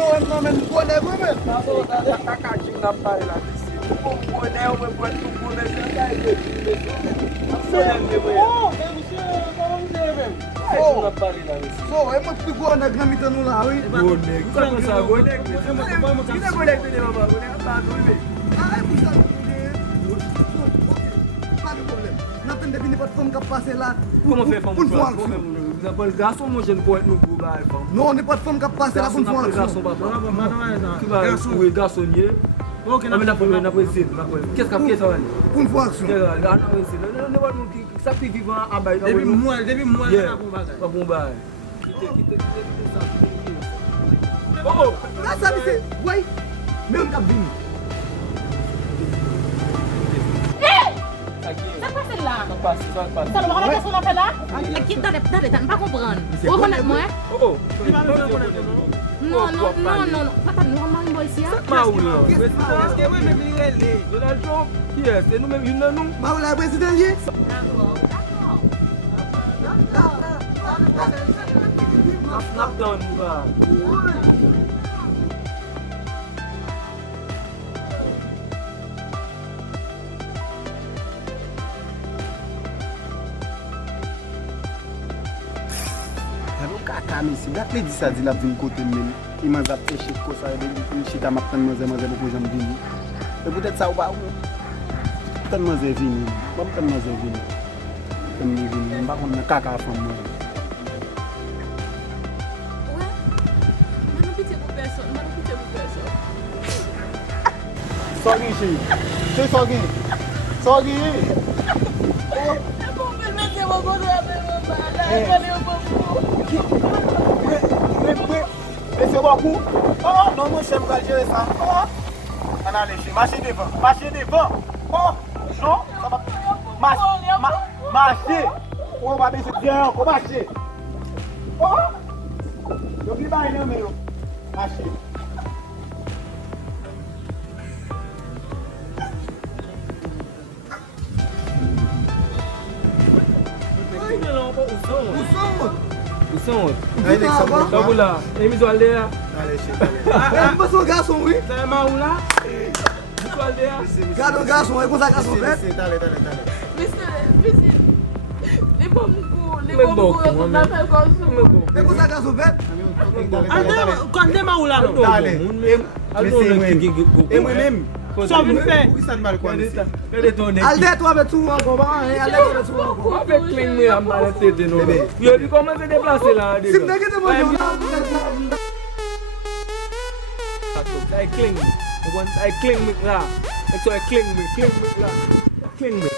Non, non, men konè wè men. Kakachim nan pare la disi. Konè ou men pwè tou konè se kay de. Oh, men msè, koman msè men? Kakachim nan pare la disi. So, e mwen pi gwo nèk nan mitan nou la, wè? Gonek. Kwa sa gonek? Gine gonek te de mama gonek. Atan nou me. A, e mwen sa nou de. Ok, pa de problem. Naten de vini pat fòm kap pase la. Koman fe fòm Poun fò kwa? aksyon. Napol gason mwen jen pou et nou pou ba e fòm. Non, ne pat fòm kap pase la poun fò Gason aksyon. papa. Ki ba ouwe gason ye. Ame napol zin. Kes kap kes awan? Poun fò aksyon. Napol zin. Ne wad moun ki sapi vivan abay. Depi mwen Yeah. la pou bagay. Pa bon ba. Kite sa. Oh! La sa mi se, wè? Men kap vini. Sa pase la? Sa pase. Sa nou wakon ake son apè la? Ki dade, tan pa kompran. Ou konet mwen? Oh! Non. Papa nou an mari mbo isi ya? Ma ou la? Eske wè mè mi rele? Donald Trump? Ki es? Se nou men yun nan nou? Ma ou la prezident ye? Snap down mou ba. Kami si, dak le di sa di la vin kote men. Iman zap te chit ko sa, yon chita map tan maze boko jam vini. E pwetet sa ou ba ou. Tan maze vini. Bam tan maze vini. Tan mi vini. Mba kon na kaka fam mwen. Ouè? Mwen nou pite pou person. Sogi si. Se sogi. Sogi. E pou mwen mette mwen kote apè mwen ba. La e kone yon pou pou. Ese wakou. Oh, non mwen chem kal jere sa. Oh. Anan le che. Mache devan. Oh, non. Mache. Oh, ba bese diyan. Ko mache. Oh. Yo ki ba ene me yo. Mache. Ou son? Ay, nek sa mwen. Sa ou la? E mi zo alde ya? Ale che. E mwen son gason wè? Sa e ma ou la? Mi zo alde ya? Gado gason, e kon sa gason wè? Tale. Visi, li pou mkou, Mwen bok, yon kon mwen. apè konsou. E kon sa gason wè? Kande ma ou la nou? Dale. E mwen men. So vin fè? Ou ki san mal kwa nisi? Kede ton ek. Alde to avè tou anko ba? Alde to avè tou anko. Ape kling mwen a male tete nou. Yo di koman se deplase la. Sim neke te mwen yon la. Ay kling. Ay kling mwen la. Ek so ay kling mwen la. Kling mwen.